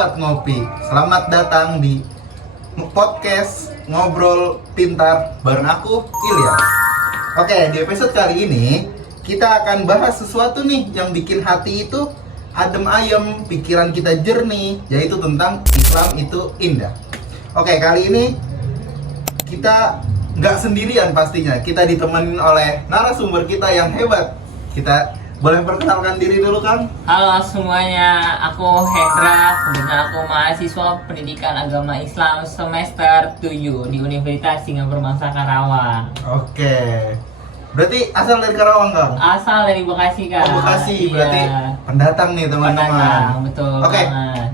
Sobat Ngopi. Selamat datang di podcast Ngobrol Pintar bareng aku, Ilyas. Oke, di episode kali ini kita akan bahas sesuatu nih yang bikin hati itu adem ayem, pikiran kita jernih, yaitu tentang Islam itu indah. Oke, kali ini kita nggak sendirian pastinya. Kita ditemenin oleh narasumber kita yang hebat. Kita boleh perkenalkan diri dulu, Kang? Halo semuanya, aku Hendra. Kebetulan aku mahasiswa pendidikan agama Islam semester 7 di Universitas Singapura Bangsa Karawang. Oke. Berarti asal dari Karawang, Kang? Asal dari Bekasi, Kak. Oh, Bekasi. Iya. Berarti pendatang nih, teman-teman. Pendatang, betul. Oke. Banget.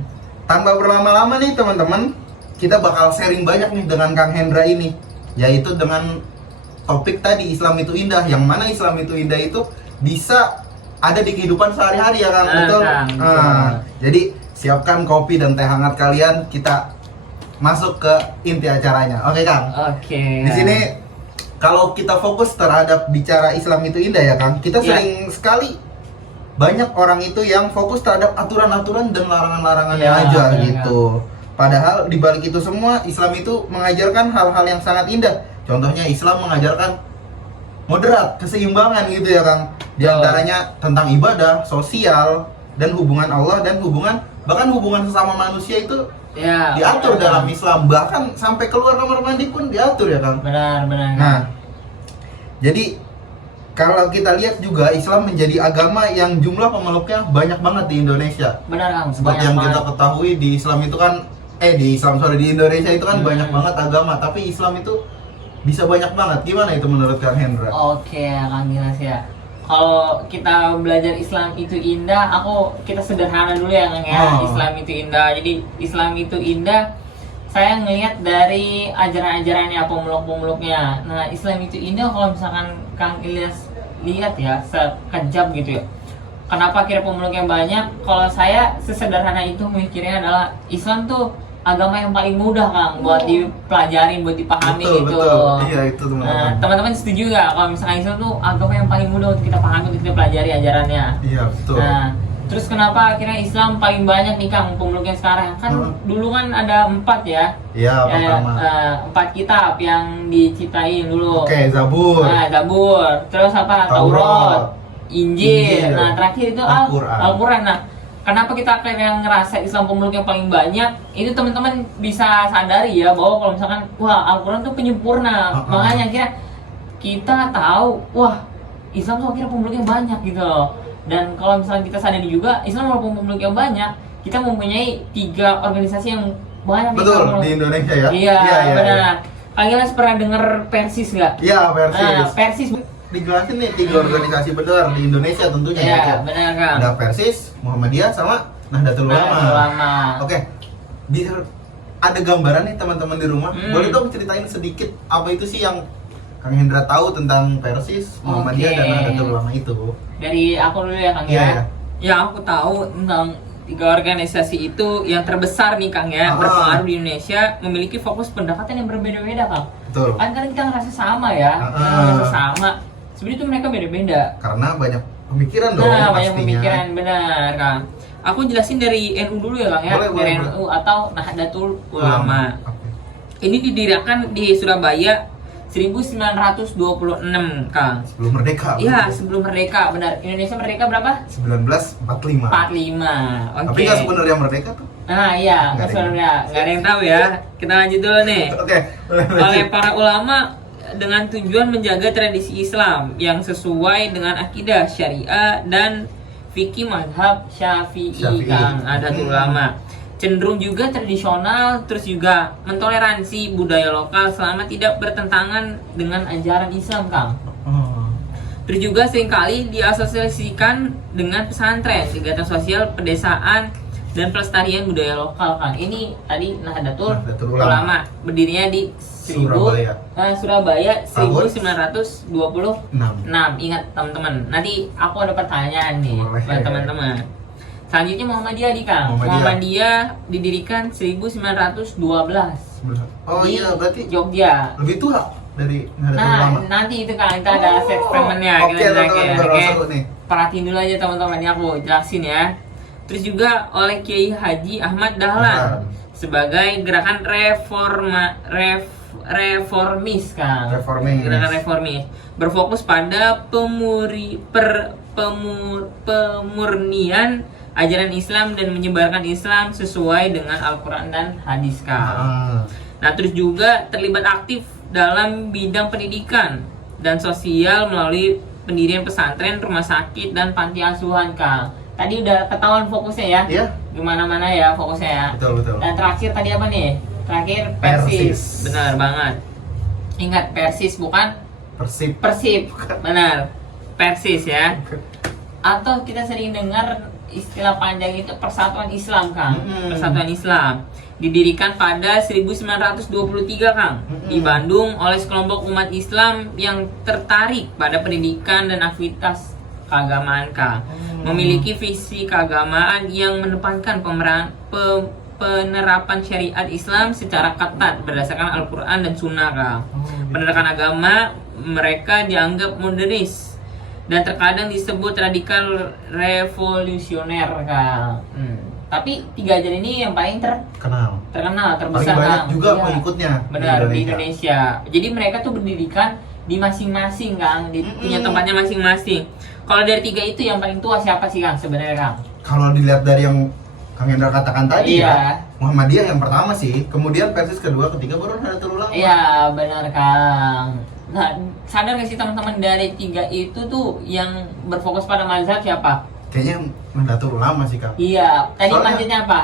Tanpa berlama-lama nih, teman-teman, kita bakal sharing banyak nih dengan Kang Hendra ini, yaitu dengan topik tadi, Islam itu indah. Yang mana Islam itu indah itu bisa ada di kehidupan sehari-hari ya, Kang, betul? Kang, betul. Jadi siapkan kopi dan teh hangat kalian, kita masuk ke inti acaranya. Oke, Kang. Oke. Di sini kalau kita fokus terhadap bicara Islam itu indah ya, Kang, kita Iya. sering sekali banyak orang itu yang fokus terhadap aturan-aturan dan larangan-larangannya Iya, aja benar, gitu. Padahal di balik itu semua Islam itu mengajarkan hal-hal yang sangat indah. Contohnya Islam mengajarkan moderat, keseimbangan gitu ya, Kang. Di antaranya tentang ibadah, sosial, dan hubungan Allah dan bahkan hubungan sesama manusia itu Ya, diatur benar, dalam Kang. Islam. Bahkan sampai keluar kamar mandi pun diatur ya, Kang. Benar. Nah, jadi kalau kita lihat juga Islam menjadi agama yang jumlah pemeluknya banyak banget di Indonesia. Benar, Kang. Seperti Banyak yang kita banget. ketahui di Islam itu kan di Indonesia itu kan banyak banget agama, tapi Islam itu bisa banyak banget. Gimana itu menurut Kang Hendra? Oke, Kang Ginas ya. Kalau kita belajar Islam itu indah, kita sederhana dulu ya, Kang ya. Oh. Islam itu indah. Jadi Islam itu indah. Saya ngelihat dari ajaran-ajarannya, pemeluk-pemeluknya. Nah, Islam itu indah kalau misalkan Kang Ilyas lihat ya, sekejap gitu ya. Kenapa kira pemeluknya banyak? Kalau saya sesederhana itu mikirnya adalah Islam tuh agama yang paling mudah, Kang, buat dipelajarin, buat dipahami gitu. Betul. Iya, itu Nah, teman-teman. teman-teman setuju nggak kalau misalkan Islam tuh agama yang paling mudah untuk kita pahami, untuk kita pelajari ajarannya? Iya, betul. Nah, terus kenapa akhirnya Islam paling banyak nih, Kang, pemeluknya sekarang? Kan dulu kan ada 4 ya. Iya, pertama. 4 kitab yang diciptain dulu. Oke, Zabur. Nah, Zabur, terus apa? Taurat, Injil. Nah, terakhir itu Al-Quran. Al-Quran. Nah, kenapa kita akhirnya ngerasa Islam pemeluk yang paling banyak? Itu teman-teman bisa sadari ya, bahwa kalau misalkan wah, Al-Quran tuh penyempurna. Makanya akhirnya kita tahu, wah, Islam tuh akhirnya pemeluknya banyak gitu loh. Dan kalau misalkan kita sadari juga, Islam walaupun pemeluknya banyak, kita mempunyai 3 organisasi yang banyak. Betul, Islam. di Indonesia ya. Iya, benar. Iya. Kang Ginas pernah denger Persis nggak? Iya, Persis. Nah, Persis. Dijelasin nih 3 organisasi benar di Indonesia tentunya Iya, ya. benar, Kang. Ada Persis, Muhammadiyah sama Nahdlatul Ulama. Oke. Biar ada gambaran nih teman-teman di rumah. Boleh dong ceritain sedikit apa itu sih yang Kang Hendra tahu tentang Persis, Muhammadiyah dan Nahdlatul Ulama itu? Dari aku dulu ya, Kang Iya, ya. iya. Yang aku tahu tentang 3 organisasi itu yang terbesar nih, Kang ya, berpengaruh di Indonesia, memiliki fokus pendekatan yang berbeda-beda, Kang. Betul. Kan kadang kita ngerasa sama ya, kita ngerasa sama. Sebenarnya itu mereka beda-beda. Karena banyak pemikiran dong Nah, banyak pastinya. pemikiran, benar, Kang. Aku jelasin dari NU dulu ya, Kang ya. Boleh, Dari boleh. NU atau Nahdlatul Ulama. Oke. Ini didirikan di Surabaya 1926, Kang. Sebelum merdeka. Iya, betul. sebelum merdeka, benar. Indonesia merdeka berapa? 1945. 45. Oke. Tapi nggak sebenarnya merdeka tuh. Nah, iya, Nggak ada sebenarnya nggak ada yang tahu ya. Kita lanjut dulu nih. Oke. boleh Oleh lanjut. para ulama dengan tujuan menjaga tradisi Islam yang sesuai dengan akidah syariah dan fikih mazhab Syafi'i, Kang. Ada tuh ulama. Cenderung juga tradisional, terus juga mentoleransi budaya lokal selama tidak bertentangan dengan ajaran Islam, Kang. Oh. Terus juga seringkali diasosiasikan dengan pesantren, kegiatan sosial, pedesaan, dan pelestarian budaya lokal, Kang. Ini tadi Nahdlatul Ulama. Berdirinya di Surabaya 1926. Ingat teman-teman. Nanti aku ada pertanyaan nih buat teman-teman. Selanjutnya Muhammadiyah nih, Kang. Muhammadiyah didirikan 1912 Oh di iya, berarti Jogja. lebih tua dari Nahdlatul Nah, Ulama. nanti itu, Kang, kita ada segmennya. Oke, teman-teman, baru Oke. seru nih. Perhatiin dulu aja teman-teman, ini aku jelasin ya. Terus juga oleh Kiai Haji Ahmad Dahlan sebagai gerakan reformis, Kang. Gerakan reformis berfokus pada pemurnian ajaran Islam dan menyebarkan Islam sesuai dengan Al-Quran dan hadis, Kang. Nah, terus juga terlibat aktif dalam bidang pendidikan dan sosial melalui pendirian pesantren, rumah sakit, dan panti asuhan, Kang. Tadi udah ketahuan fokusnya ya? Iya. Gimana-mana ya fokusnya ya? Betul. Dan terakhir tadi apa nih? Terakhir Persis. Benar banget. Ingat Persis bukan? Persib. Benar. Persis ya. Atau kita sering dengar istilah panjang itu Persatuan Islam, Kang. Persatuan Islam. Didirikan pada 1923, Kang, di Bandung oleh sekelompok umat Islam yang tertarik pada pendidikan dan aktivitas keagamaan, Kang. Memiliki visi keagamaan yang menempatkan penerapan syariat Islam secara ketat berdasarkan Al-Quran dan Sunnah, Kang. Pendidikan agama mereka dianggap modernis dan terkadang disebut radikal revolusioner, Kang. Tapi 3 ajaran ini yang paling terkenal, terbesar, paling banyak Kang. juga pengikutnya. Benar, di Indonesia. Jadi mereka tuh berdirikan di masing-masing, Kang, punya tempatnya masing-masing. Kalau dari 3 itu yang paling tua siapa sih, Kang, sebenarnya, Kang? Kalau dilihat dari yang Kang Hendra katakan tadi ya, Muhammadiyah yang pertama sih, kemudian Persis kedua, ketiga baru Nahdlatul Ulama. Iya, benar, Kang. Nah, sadar nggak sih teman-teman dari 3 itu tuh yang berfokus pada mazhab siapa? Kayaknya Nahdlatul Ulama sih, Kang. Iya, tadi Soalnya- mazhabnya apa?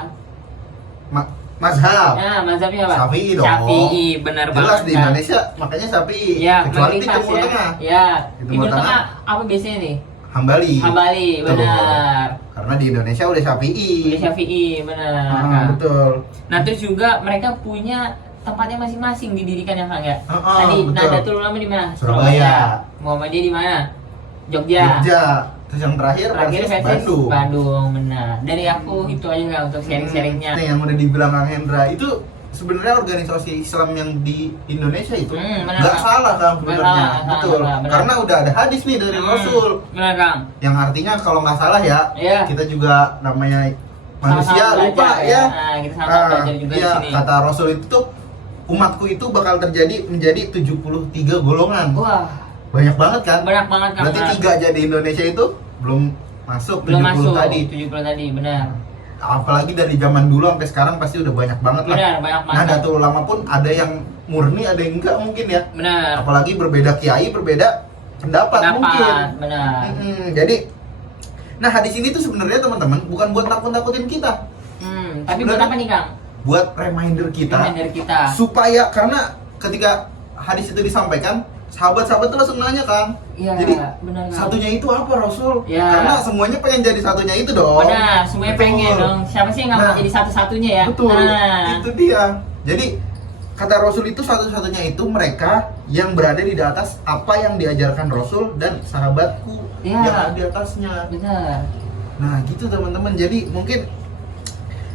Mazhab. Nah, mazhabnya apa? Syafi'i dong. Syafi'i, benar Jelas banget, di Kang. Indonesia makanya Syafi'i. Iya, Kecuali di mayoritas Timur ya. Tengah. Iya, Di Timur Timur Tengah apa biasanya nih? Hambali. Hambali, Betul. benar. Karena di Indonesia udah Syafi'i. Udah Syafi'i, benar, Kang. Betul. Nah, terus juga mereka punya tempatnya masing-masing didirikan ya, Kang ya. Tadi betul. Nahdlatul Ulama di mana? Surabaya. Muhammadiyah di mana? Jogja. Terus yang terakhir Terakhir Persis Bandung. Bandung. Benar. Dari aku itu aja, Kang, untuk sharing-sharingnya. Nih, yang udah dibilang Kang Hendra itu sebenarnya organisasi Islam yang di Indonesia itu Benar, nggak Kang. salah, Kang, sebenarnya. Nggak salah, Betul. benar. Karena udah ada hadis nih dari Rasul. Benar, Kang. Yang artinya kalau nggak salah ya, Iya. kita juga namanya manusia Sama-sama lupa belajar, ya. Nah, kita sama belajar juga iya, di sini. kata Rasul itu tuh umatku itu bakal terjadi menjadi 73 golongan. Wah, Banyak banget kan? banyak banget, Kang. Berarti 3 aja di Indonesia itu belum masuk belum 70 masuk tadi. 70 tadi, benar. Apalagi dari zaman dulu sampai sekarang pasti udah banyak banget lah. Benar, banyak banget. Nahdlatul Ulama pun ada yang murni, ada yang enggak mungkin ya. Benar. Apalagi berbeda kiai, berbeda pendapat mungkin. Benar. Jadi, nah hadis ini tuh sebenarnya teman-teman bukan buat nakut-nakutin kita, Tapi buat apa nih, Kang? buat reminder kita, Reminder kita. supaya karena ketika hadis itu disampaikan, sahabat-sahabat tuh langsung nanya, Kang. Iya, Jadi benar, Kang. satunya itu apa, Rasul? Iya. Karena semuanya pengen jadi satunya itu dong. Benar, semuanya Betul. pengen dong. Siapa sih yang nggak mau Nah, jadi satu-satunya ya? Betul, Nah, itu dia. Jadi kata Rasul itu satu-satunya itu mereka yang berada di atas apa yang diajarkan Rasul dan sahabatku Iya. yang ada di atasnya. benar. Nah gitu teman-teman. Jadi mungkin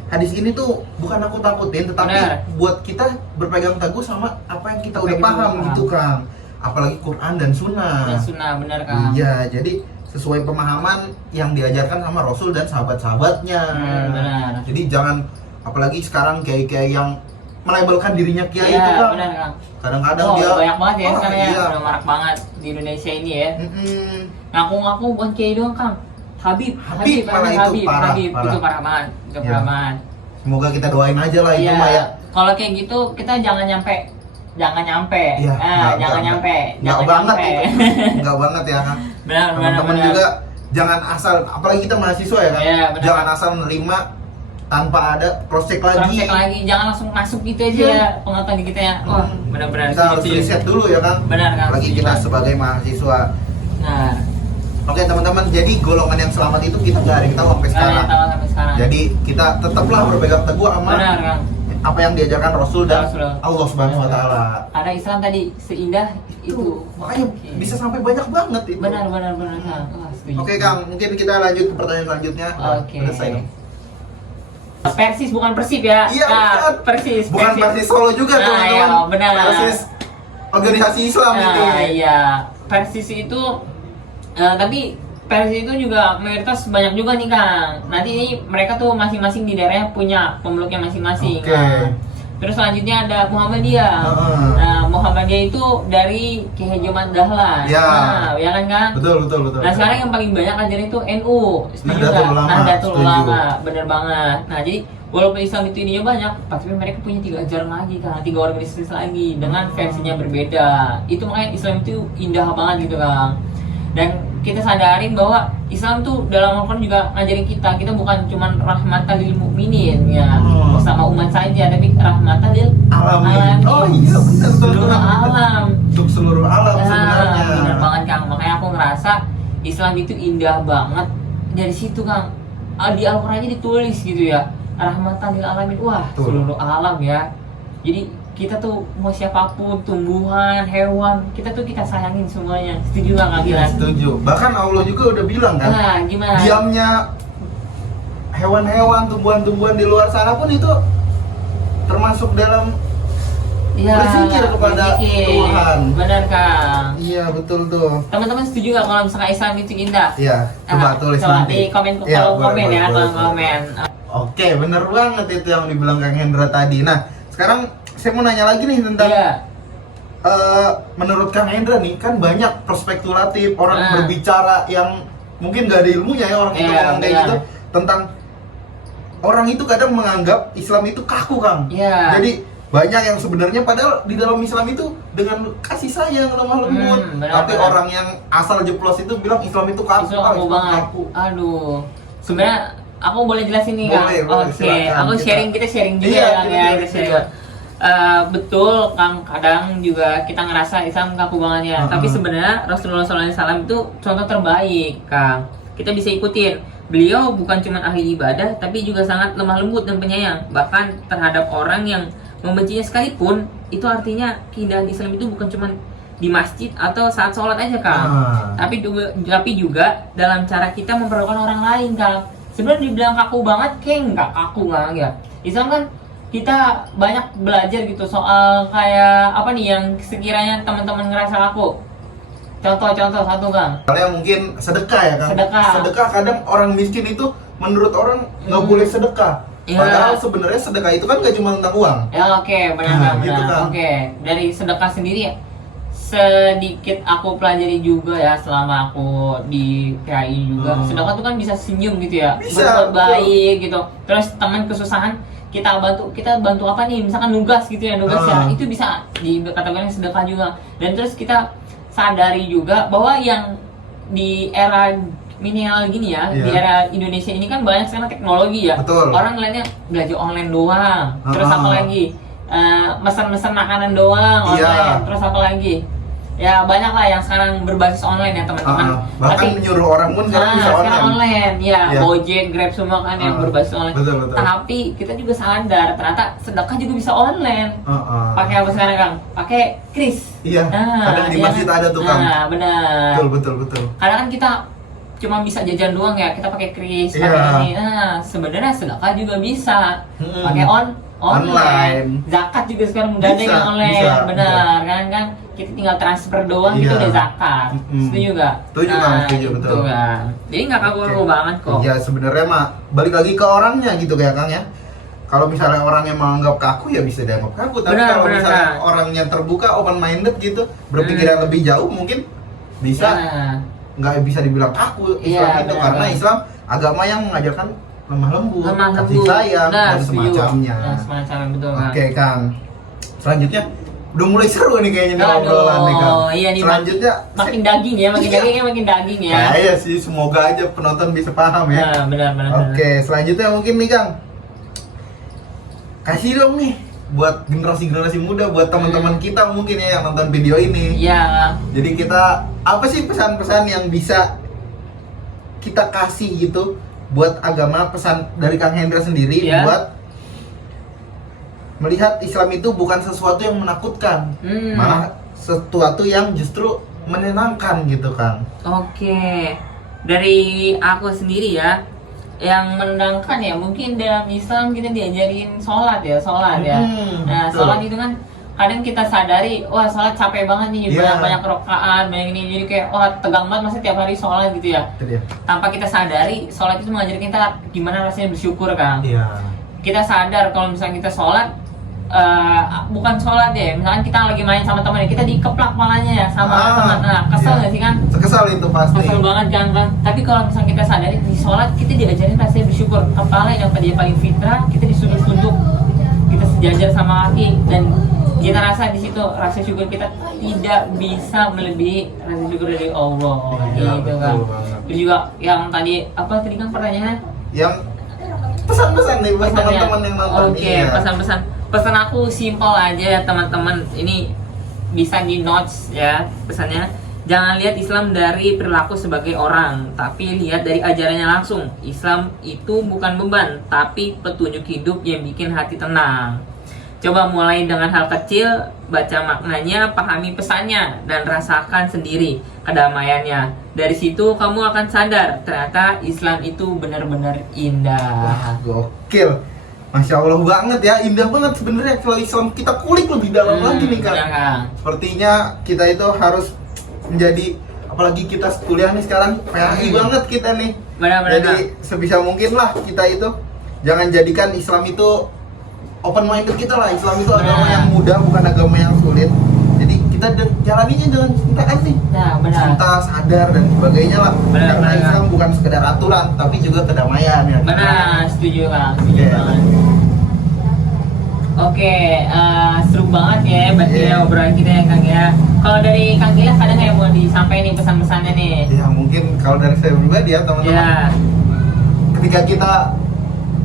hadis ini tuh bukan aku takutin, tetapi Benar. buat kita berpegang teguh sama apa yang kita Apa udah yang kita paham paham. gitu, Kang. Apalagi Quran dan Sunnah. Dan sunnah, benar, Kang. Iya, jadi sesuai pemahaman yang diajarkan sama Rasul dan sahabat-sahabatnya. Benar. Jadi jangan, apalagi sekarang kiai-kiai yang melabelkan dirinya kiai Iya, itu, Kang. benar, Kang. Kadang-kadang Oh, dia banyak banget ya sekarang ya. iya. Udah marak banget di Indonesia ini ya. Mm-mm. Ngaku-ngaku bukan kiai doang, Kang. Habib, Habib, mana itu parah, Habib. parah. Itu parah banget. Itu Iya. parah banget. Semoga kita doain aja lah itu Iya. mah ya. Kalau kayak gitu kita jangan nyampe. Iya, Jangan nyampe. Enggak banget itu. Enggak banget ya, Kang. Benar, Teman-teman benar. juga jangan asal, apalagi kita mahasiswa ya, Kang. Iya, benar. Jangan asal nerima tanpa ada cross check lagi. Cek lagi, jangan langsung masuk gitu aja Iya. ya pengetahuan kita ya. Wah, benar-benar Kita harus setuju. riset dulu ya, Kang. Benar, Kang. Apalagi Setuju, kita Kang. sebagai mahasiswa. Nah, Oke teman-teman, jadi golongan yang selamat itu kita nggak ada yang tahu sampai nggak ada sekarang. yang tahu sampai sekarang. Jadi kita tetaplah berpegang teguh sama Benar, Kang. apa yang diajarkan Rasul dan Rasul. Allah Subhanahu Wa Taala. Ada Islam tadi seindah itu. Makanya Oke. bisa sampai banyak banget itu. Benar, Kang. Wah, setuju. Oke Kang, mungkin kita lanjut ke pertanyaan selanjutnya. Oke. Selesai dong. Persis bukan Persib ya? Iya, Nah, bukan. Persis. Bukan Persis Solo juga Nah, teman-teman. iya, benar. Persis organisasi Islam Nah, ini. iya. Persis itu tapi Persis itu juga mayoritas banyak juga nih Kang. Nanti ini mereka tuh masing-masing di daerahnya punya pemeluknya masing-masing. Oke. Nah, terus selanjutnya ada Muhammadiyah. Nah, Muhammadiyah itu dari Ki Haji Ahmad Dahlan. Ya. Nah, ya kan Kang? Betul. Nah, sekarang yang paling banyak ajaran itu NU. Setuju Nahdlatul nggak? Ulama, Nahdlatul setuju. Ulama, bener banget. Nah, jadi walaupun Islam itu ininya banyak, tapi mereka punya 3 ajaran lagi Kang, 3 organisasi lagi dengan versinya berbeda. Itu makanya Islam itu indah banget gitu Kang. Dan kita sadarin bahwa Islam tuh dalam Al-Quran juga ngajarin kita bukan cuma rahmatan lil mukminin ya, sama umat saja, tapi rahmatan lil Alamin. Oh iya benar seluruh alam. Untuk seluruh alam sebenarnya. Bener banget Kang, makanya aku ngerasa Islam itu indah banget dari situ Kang. Di Al-Quran aja ditulis gitu ya, rahmatan lil alamin. Wah, Betul. seluruh alam ya. Jadi kita tuh mau siapapun, tumbuhan, hewan, kita sayangin semuanya. Setuju nggak Kang Iya, Gilang? setuju. Bahkan Allah juga udah bilang kan, Nah, gimana? diamnya hewan-hewan, tumbuhan-tumbuhan di luar sana pun itu termasuk dalam Iya, berzikir kepada berzikir. Tuhan. Benar Kang. Iya betul tuh. Teman-teman setuju nggak kalau misalkan Islam itu indah? Iya, coba tulis coba nanti. di komen Iya, kalau boleh, komen ya, boleh, kalau boleh. komen. Oke, bener banget itu yang dibilang Kang Hendra tadi. Nah, sekarang saya mau nanya lagi nih tentang Iya. menurut Kang Hendra nih, kan banyak perspekulatif orang Nah. berbicara yang mungkin gak ada ilmunya ya orang itu Iya, ngomong kayak benar. gitu tentang orang itu kadang menganggap Islam itu kaku Kang. Iya. Jadi banyak yang sebenarnya padahal di dalam Islam itu dengan kasih sayang, lemah lembut. benar, Tapi benar. orang yang asal jeplos itu bilang Islam itu kaku. Itu aku Islam banget. kaku. Aduh. Sebenarnya aku boleh jelasin nih Kang. Boleh, boleh, Oke, silakan. aku sharing kita sharing juga Iya, ya Kang kita ya. sharing Kita sharing. juga. Betul Kang, kadang juga kita ngerasa Islam kaku banget ya. Uh-uh. Tapi sebenarnya Rasulullah SAW itu contoh terbaik Kang. Kita bisa ikutin. Beliau bukan cuma ahli ibadah, tapi juga sangat lemah lembut dan penyayang. Bahkan terhadap orang yang membencinya sekalipun, itu artinya keindahan Islam itu bukan cuma di masjid atau saat sholat aja Kang. Tapi juga dalam cara kita memperlakukan orang lain Kang. Sebenarnya dibilang kaku banget, kayak nggak kaku Kang ya. Islam kan kita banyak belajar gitu soal kayak apa nih yang sekiranya teman-teman ngerasa kaku. Contoh satu Kang. Kalian mungkin sedekah ya Kang. Sedekah. Kadang orang miskin itu menurut orang nggak boleh sedekah. Iya. Padahal sebenarnya sedekah itu kan gak cuma tentang uang. Ya oke, benar Nah, benar. gitu, Kang. Oke, dari sedekah sendiri ya, sedikit aku pelajari juga ya selama aku di PAI juga. Sedekah tuh kan bisa senyum gitu ya, Bisa, berbuat betul. baik gitu. Terus teman kesusahan kita bantu apa nih, misalkan nugas gitu ya, nugas ya, itu bisa dikatakan sedekah juga. Dan terus kita sadari juga bahwa yang di era milenial gini ya, Iya. di era Indonesia ini kan banyak sekarang teknologi ya. Betul. Orang ngeliatnya belajar online doang. Terus apa lagi? Mesen-mesen makanan doang Iya. online. Terus apa lagi? Ya banyak lah yang sekarang berbasis online ya teman-teman. Bahkan menyuruh orang pun sekarang bisa sekarang online. ya, Iya. Gojek, Grab semua kan yang berbasis online. Betul. Tapi kita juga sadar ternyata sedekah juga bisa online. Pakai apa sekarang Kang? Pakai kris. Iya. Kadang di iya masjid kan? ada tuh Kang. Nah, benar. Betul. Kadang kan kita cuma bisa jajan doang ya, kita pakai kris, Iya. pakai ini. Nah, sebenarnya sedekah juga bisa. Mm-mm. Pakai online. Zakat juga sekarang udah ada Bisa, yang online. bisa, Benar, kan kita tinggal transfer doang Iya. itu udah zakat. Mm-mm. Setuju nggak? Setuju, Kang, setuju, itu betul. kan. Jadi nggak kaku-kaku banget kok. Ya sebenarnya mah balik lagi ke orangnya gitu ya Kang ya. Kalau misalnya orangnya menganggap kaku ya bisa dianggap kaku. Tapi Benar, kalau benar, misalnya Kang. orangnya terbuka, open minded gitu, berpikiran lebih jauh mungkin bisa Nah, nggak bisa dibilang kaku Islam Iya, itu benar, karena benar. Islam agama yang mengajarkan lemah lembut, lemah kasih lembut. sayang Nah, dan setuju. semacamnya. Nah, semacamnya betul kan. Oke Kang. Selanjutnya udah mulai seru nih kayaknya nih Aduh, obrolan nih Kang. iya nih, Selanjutnya Makin daging ya, makin Iya. dagingnya makin daging ya. Iya sih, semoga aja penonton bisa paham ya. Nah, benar. Oke, selanjutnya mungkin nih Kang. Kasih dong nih buat generasi-generasi muda, buat teman-teman kita mungkin ya yang nonton video ini. Iya. Jadi kita apa sih pesan-pesan yang bisa kita kasih gitu buat agama, pesan dari Kang Hendra sendiri Iya. buat melihat Islam itu bukan sesuatu yang menakutkan, malah sesuatu yang justru menyenangkan gitu Kang. Oke, dari aku sendiri ya, yang menenangkan ya mungkin dalam Islam kita diajarin sholat ya. Nah, betul. sholat itu kan kadang kita sadari, wah sholat capek banget nih, Iya. banyak rokaan, banyak ini, jadi kayak wah tegang banget masa tiap hari sholat gitu ya. Itu dia. Tanpa kita sadari, sholat itu mengajarkan kita gimana rasanya bersyukur kan. Iya. Kita sadar kalau misalnya kita sholat, bukan sholat ya, misalkan kita lagi main sama teman, kita dikeplak malahnya ya sama teman, nah kesel iya. nggak sih kan? Kesel itu pasti. Kesel banget kan. Tapi kalau misalnya kita sadari di sholat, kita diajarin rasanya bersyukur. Kepala yang tadi paling fitrah, kita disuruh tunduk, kita sejajar sama kaki, dan kita rasa di situ rasa syukur kita tidak bisa melebihi rasa syukur dari Allah. Iya, Gitu betul kan. banget. Terus juga yang tadi apa tadi kan pertanyaannya? Yang pesan-pesan nih buat Pesannya. teman-teman yang nonton. Oke, Iya. pesan aku simpel aja ya teman-teman. Ini bisa di notes ya pesannya. Jangan lihat Islam dari perilaku sebagai orang, tapi lihat dari ajarannya langsung. Islam itu bukan beban, tapi petunjuk hidup yang bikin hati tenang. Coba mulai dengan hal kecil, baca maknanya, pahami pesannya, dan rasakan sendiri kedamaiannya. Dari situ kamu akan sadar, ternyata Islam itu benar-benar indah. Gokil. Masya Allah banget ya, indah banget sebenarnya kalau Islam kita kulik lebih dalam lagi nih Kang. Benar, Kang. Sepertinya kita itu harus menjadi, apalagi kita kuliah nih sekarang PAI banget kita nih. Benar-benar, Jadi sebisa mungkin lah kita itu jangan jadikan Islam itu open minded kita lah. Islam itu agama Nah. yang mudah, bukan agama yang sulit. Jadi kita jalaninya dengan cintaan nih. Nah, benar. Cinta, sadar dan sebagainya lah. Benar, Karena benar. Islam bukan sekedar aturan, tapi juga kedamaian ya. Benar, setuju Kang, setuju Oke. banget. Oke, seru banget ya berarti Iya. ya obrolan kita ya Kang ya. Kalau dari Kang Gilas ada nggak yang mau disampaikan nih pesan-pesannya nih? Ya mungkin kalau dari saya pribadi ya teman-teman, Ya, ketika kita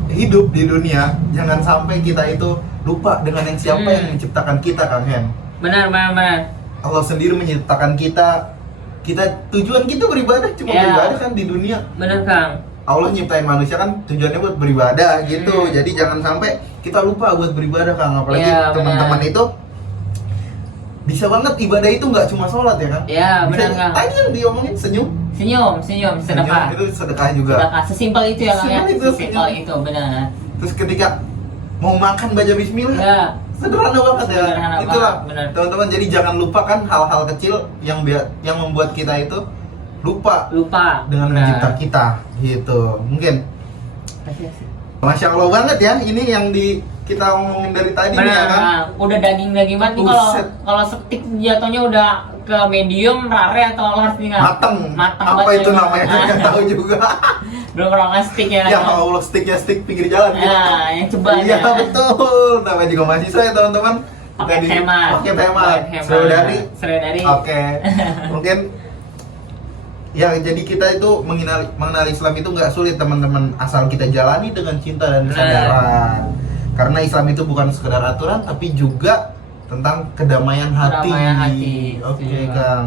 hidup di dunia, jangan sampai kita itu lupa dengan yang siapa yang menciptakan kita, Kang Hen. benar. Allah sendiri menciptakan kita. Tujuan kita beribadah cuma Ya. beribadah kan di dunia. Benar Kang. Allah nyiptain manusia kan tujuannya buat beribadah gitu. Jadi jangan sampai kita lupa buat beribadah, Kang. Apalagi Ya, teman-teman benar. itu bisa banget ibadah itu nggak cuma sholat ya, Kang. Ya, benar, Bisa- Kang. Tadi yang diomongin senyum. Senyum, sedekah. Senyum itu sedekah juga. Sedekah, sesimpel itu ya Kang ya. Sesimpel itu, Sesimpel senyum. itu, benar. Terus ketika mau makan baca bismillah. Ya, Sederhana banget ya. Sederhana Itulah banget, benar. teman-teman, jadi jangan lupakan hal-hal kecil yang membuat kita itu lupa lupa. dengan Benar. mencipta kita gitu. Mungkin Kasih, kasih. Masya Allah banget ya ini yang kita ngomongin dari tadi nih ya Benar, kan. Kang. Udah daging-daging banget nih kalau Buset. kalau steak jatuhnya udah ke medium, rare atau large nih Kang? Mateng. Mateng Apa banget itu ya, namanya? Kang. Nggak tahu juga. Belum pernah makan steak ya Ya Kang? Allah, stick pinggir jalan gitu. Nah, yang ceban Iya ya. betul. Namanya juga mahasiswa ya teman-teman. Paket Tadi- hemat. Paket hemat. Hemat. Saudari. Saudari. Oke. Mungkin ya jadi kita itu mengenal Islam itu nggak sulit teman-teman, asal kita jalani dengan cinta dan Benar. kesadaran. Karena Islam itu bukan sekedar aturan tapi juga tentang kedamaian hati. Kedamaian hati. Oke, Setuju, Kang.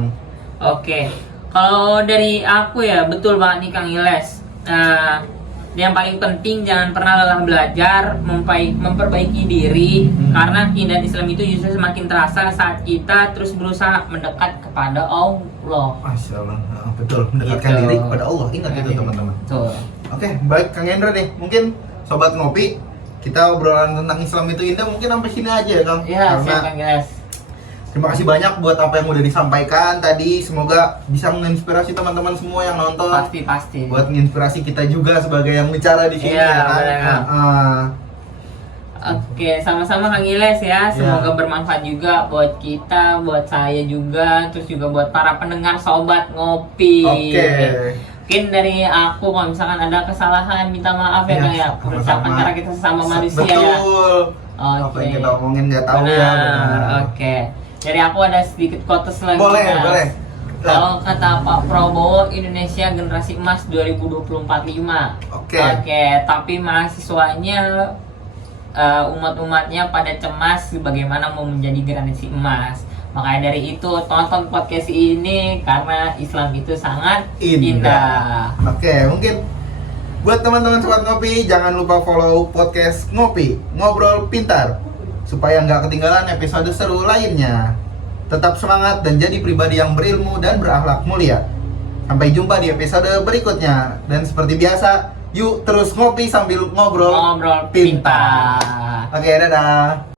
Oke. Kalau dari aku ya betul banget nih Kang Iles. Yang paling penting jangan pernah lelah belajar, memperbaiki diri, karena keindahan Islam itu justru semakin terasa saat kita terus berusaha mendekat kepada Allah. Masya Allah. Nah, betul, mendekatkan Gitu. diri kepada Allah. Ingat itu teman-teman. Betul. Oke, baik Kang Hendra nih. Mungkin sobat ngopi, kita obrolan tentang Islam itu indah mungkin sampai sini aja ya, Kang. Ya, Karena siap Kang Iles. terima kasih banyak buat apa yang udah disampaikan tadi. Semoga bisa menginspirasi teman-teman semua yang nonton. Pasti. Buat menginspirasi kita juga sebagai yang bicara di sini Iya, ya kan. benar, Kang. Heeh. Oke, sama-sama Kang Iles ya. Semoga bermanfaat juga buat kita, buat saya juga, terus juga buat para pendengar sobat ngopi. Oke. Mungkin dari aku kalau misalkan ada kesalahan minta maaf ya Iya, Kang ya. sama-sama. Ucapan karena kita sesama manusia ya. Betul. Apa yang kita omongin nggak tahu ya. Benar. Oke. Dari aku ada sedikit quotes lagi. Boleh, Mas. boleh. Kalau kata Pak Prabowo, Indonesia generasi emas 2024-5. Oke. Oke, tapi mahasiswanya umat-umatnya pada cemas bagaimana mau menjadi generasi emas. Makanya dari itu tonton podcast ini karena Islam itu sangat indah. Oke, mungkin buat teman-teman sobat ngopi, jangan lupa follow podcast Ngopi, Ngobrol Pintar, supaya nggak ketinggalan episode seru lainnya. Tetap semangat dan jadi pribadi yang berilmu dan berakhlak mulia. Sampai jumpa di episode berikutnya. Dan seperti biasa, yuk terus ngopi sambil ngobrol Ngobrol pintar. pintar. Oke, dadah.